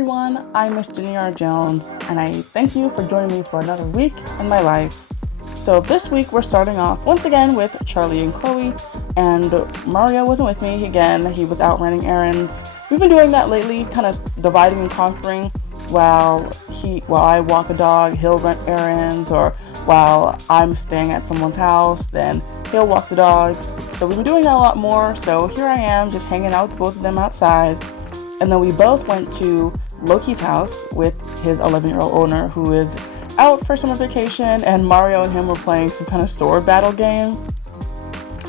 everyone, I'm Miss Jenny R. Jones, and I thank you for joining me for another week in my life. So this week we're starting off once again with Charlie and Chloe, and Mario wasn't with me again. He was out running errands. We've been doing that lately, kind of dividing and conquering. While I walk a dog, he'll run errands, or while I'm staying at someone's house, then he'll walk the dogs. So we've been doing that a lot more. So here I am, just hanging out with both of them outside. And then we both went to Loki's house with his 11-year-old owner, who is out for summer vacation, and Mario and him were playing some kind of sword battle game.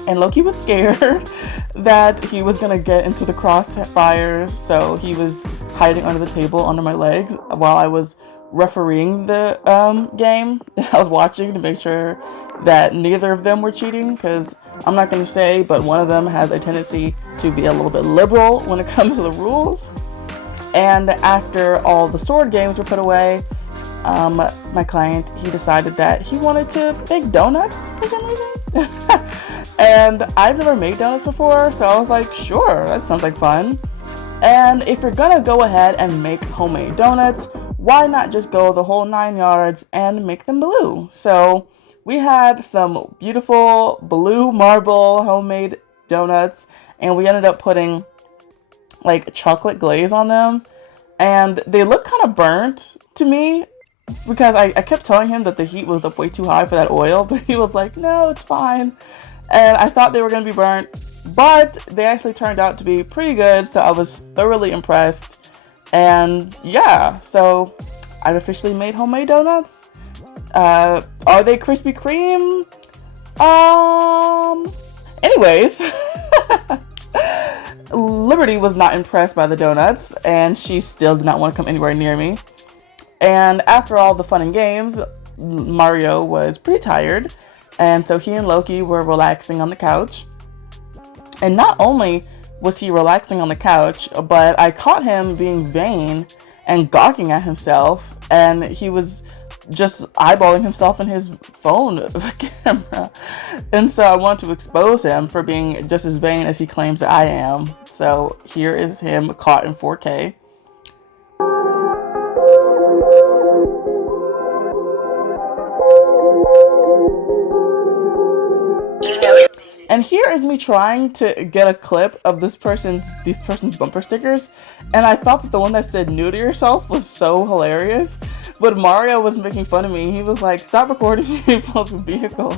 And Loki was scared that he was gonna get into the crossfire, so he was hiding under the table under my legs while I was refereeing the game that I was watching to make sure that neither of them were cheating, because I'm not going to say, but one of them has a tendency to be a little bit liberal when it comes to the rules. And after all the sword games were put away, my client, he decided that he wanted to make donuts for some reason. And I've never made donuts before, so I was like, sure, that sounds like fun. And if you're gonna go ahead and make homemade donuts, why not just go the whole 9 yards and make them blue? So we had some beautiful blue marble homemade donuts, and we ended up putting like chocolate glaze on them, and they look kind of burnt to me because I kept telling him that the heat was up way too high for that oil, but he was like, no, it's fine. And I thought they were going to be burnt, but they actually turned out to be pretty good, so I was thoroughly impressed. And yeah, so I've officially made homemade donuts. Are they Krispy Kreme? Anyways, Liberty was not impressed by the donuts, and she still did not want to come anywhere near me. And after all the fun and games, Mario was pretty tired, and so he and Loki were relaxing on the couch. And not only was he relaxing on the couch, but I caught him being vain and gawking at himself, and he was just eyeballing himself in his phone camera. And so I want to expose him for being just as vain as he claims that I am. So here is him caught in 4K. And here is me trying to get a clip of these person's bumper stickers, and I thought that the one that said "new to yourself" was so hilarious. But Mario was making fun of me. He was like, "Stop recording people's vehicles,"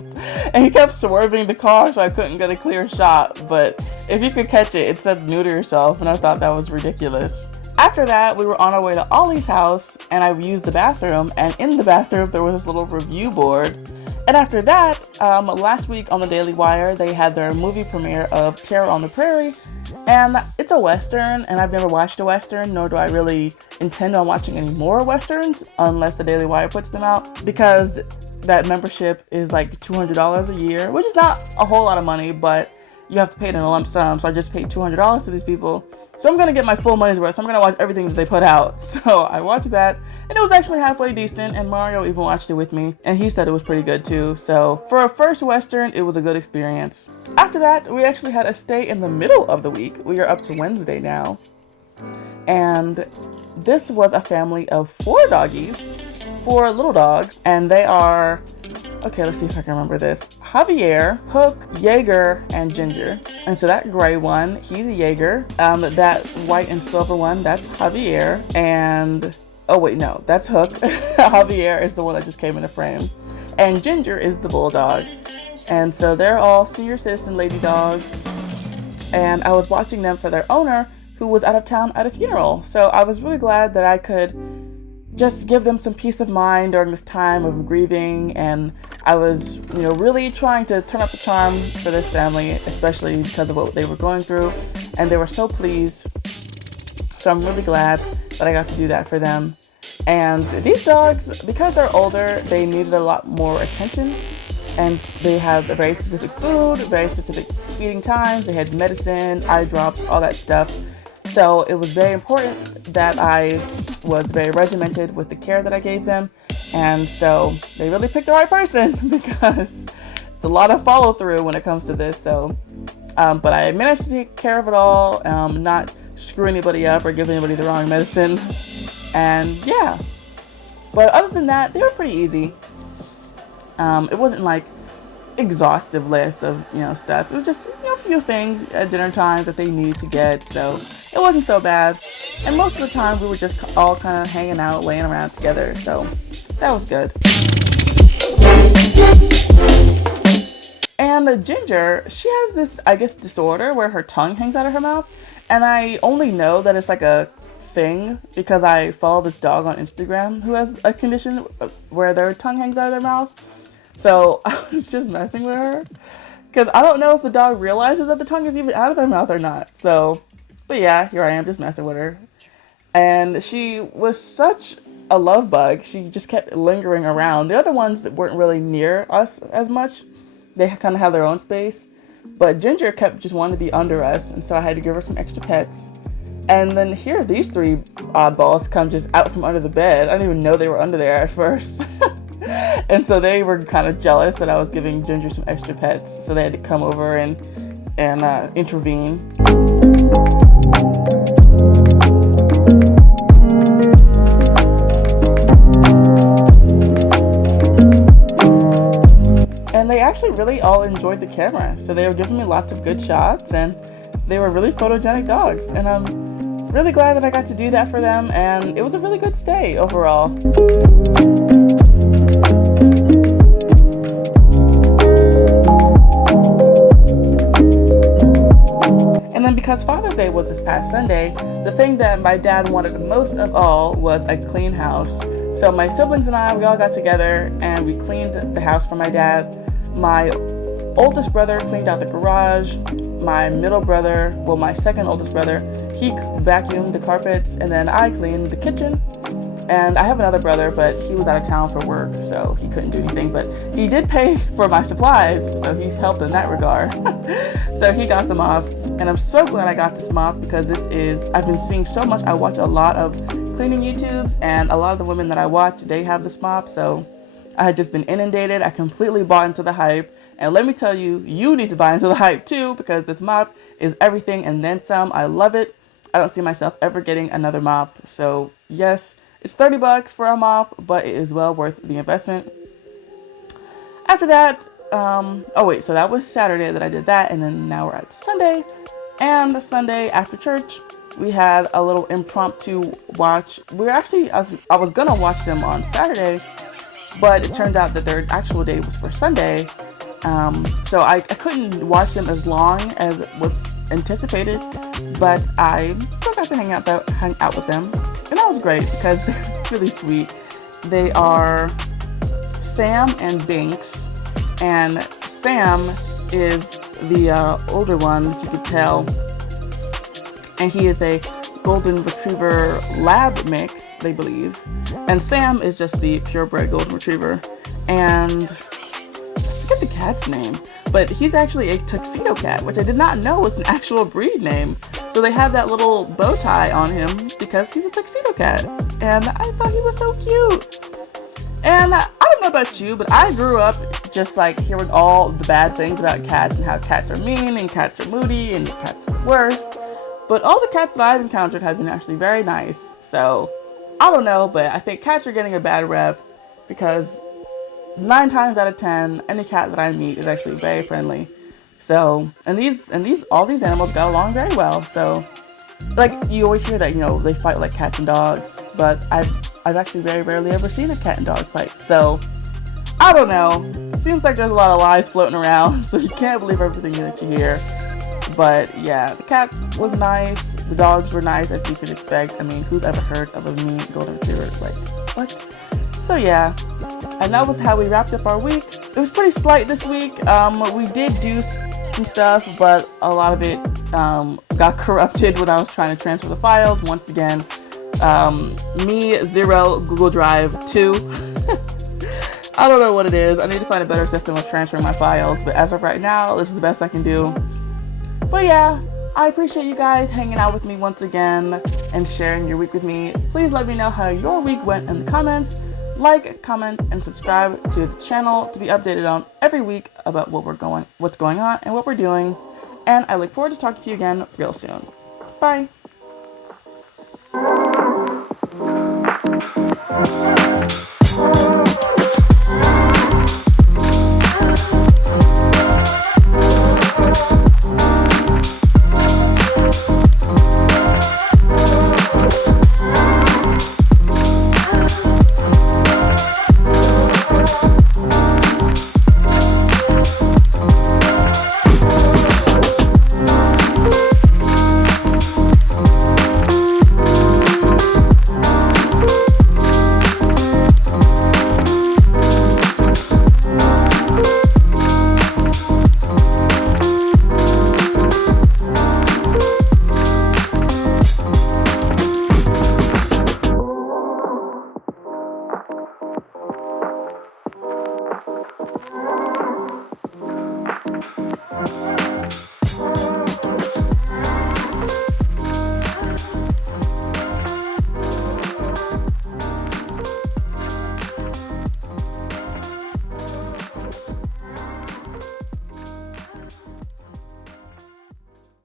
and he kept swerving the car so I couldn't get a clear shot. But if you could catch it, it said "new to yourself," and I thought that was ridiculous. After that, we were on our way to Ollie's house, and I used the bathroom, and in the bathroom there was this little review board. And after that, last week on the Daily Wire, they had their movie premiere of Terror on the Prairie. And it's a Western, and I've never watched a Western, nor do I really intend on watching any more Westerns unless the Daily Wire puts them out, because that membership is like $200 a year, which is not a whole lot of money, but you have to pay it in a lump sum. So I just paid $200 to these people. So I'm going to get my full money's worth. So I'm going to watch everything that they put out. So I watched that, and it was actually halfway decent, and Mario even watched it with me, and he said it was pretty good too. So for a first Western, it was a good experience. After that, we actually had a stay in the middle of the week. We are up to Wednesday now. And this was a family of 4 doggies, 4 little dogs, and they are... Okay, let's see if I can remember this. Javier, Hook, Jaeger, and Ginger. And so that gray one, he's a Jaeger. That white and silver one, that's Javier. And, oh wait, no, that's Hook. Javier is the one that just came in the frame. And Ginger is the bulldog. And so they're all senior citizen lady dogs. And I was watching them for their owner, who was out of town at a funeral. So I was really glad that I could just give them some peace of mind during this time of grieving. And I was, really trying to turn up the charm for this family, especially because of what they were going through. And they were so pleased. So I'm really glad that I got to do that for them. And these dogs, because they're older, they needed a lot more attention. And they have a very specific food, very specific feeding times. They had medicine, eye drops, all that stuff. So it was very important that I was very regimented with the care that I gave them. And so they really picked the right person, because it's a lot of follow through when it comes to this. So, but I managed to take care of it all, not screw anybody up or give anybody the wrong medicine. And yeah, but other than that, they were pretty easy. It wasn't like exhaustive list of stuff. It was just a few things at dinner time that they needed to get, so it wasn't so bad. And most of the time we were just all kind of hanging out, laying around together, so that was good. And the Ginger, she has this, I guess, disorder where her tongue hangs out of her mouth, and I only know that it's like a thing because I follow this dog on Instagram who has a condition where their tongue hangs out of their mouth. So I was just messing with her because I don't know if the dog realizes that the tongue is even out of their mouth or not. So, but yeah, here I am just messing with her. And she was such a love bug. She just kept lingering around. The other ones weren't really near us as much. They kind of have their own space. But Ginger kept just wanting to be under us. And so I had to give her some extra pets. And then here, these three oddballs come just out from under the bed. I didn't even know they were under there at first. And so they were kind of jealous that I was giving Ginger some extra pets. So they had to come over and intervene. And they actually really all enjoyed the camera. So they were giving me lots of good shots, and they were really photogenic dogs. And I'm really glad that I got to do that for them. And it was a really good stay overall. And then because Father's Day was this past Sunday, the thing that my dad wanted most of all was a clean house. So my siblings and I, we all got together and we cleaned the house for my dad. My oldest brother cleaned out the garage. My middle brother, well, my second oldest brother, he vacuumed the carpets, and then I cleaned the kitchen. And I have another brother, but he was out of town for work, so he couldn't do anything. But he did pay for my supplies, so he's helped in that regard. So he got the mop, and I'm so glad I got this mop because I've been seeing so much. I watch a lot of cleaning YouTubes, and a lot of the women that I watch, they have this mop, so I had just been inundated. I completely bought into the hype, and let me tell you, you need to buy into the hype too, because this mop is everything and then some. I love it. I don't see myself ever getting another mop, so yes, it's $30 for a mop, but it is well worth the investment. After that, so that was Saturday that I did that, and then now we're at Sunday. And the Sunday after church, we had a little impromptu watch. I was gonna watch them on Saturday, but it turned out that their actual day was for Sunday. So I couldn't watch them as long as was anticipated, but I still got to hang out with them. And that was great because they're really sweet. They are Sam and Binks, and Sam is the older one, if you could tell, and he is a golden retriever lab mix, they believe, and Sam is just the purebred golden retriever. And I forget the cat's name, but he's actually a tuxedo cat, which I did not know was an actual breed name. So they have that little bow tie on him because he's a tuxedo cat. And I thought he was so cute. And I don't know about you, but I grew up just like hearing all the bad things about cats and how cats are mean and cats are moody and cats are worse. But all the cats that I've encountered have been actually very nice. So I don't know, but I think cats are getting a bad rep because 9 times out of 10, any cat that I meet is actually very friendly. So, all these animals got along very well. So, like, you always hear that, they fight like cats and dogs, but I've actually very rarely ever seen a cat and dog fight. So, I don't know. It seems like there's a lot of lies floating around, so you can't believe everything that you hear. But yeah, the cat was nice. The dogs were nice, as you could expect. I mean, who's ever heard of a mean golden retriever? Like, what? So yeah, and that was how we wrapped up our week. It was pretty slight this week. We did do some stuff, but a lot of it got corrupted when I was trying to transfer the files. Once again, me 0, Google Drive 2. I don't know what it is. I need to find a better system of transferring my files, but as of right now, this is the best I can do. But yeah, I appreciate you guys hanging out with me once again and sharing your week with me. Please let me know how your week went in the comments. Like, comment, and subscribe to the channel to be updated on every week about what's going on and what we're doing. And I look forward to talking to you again real soon. Bye.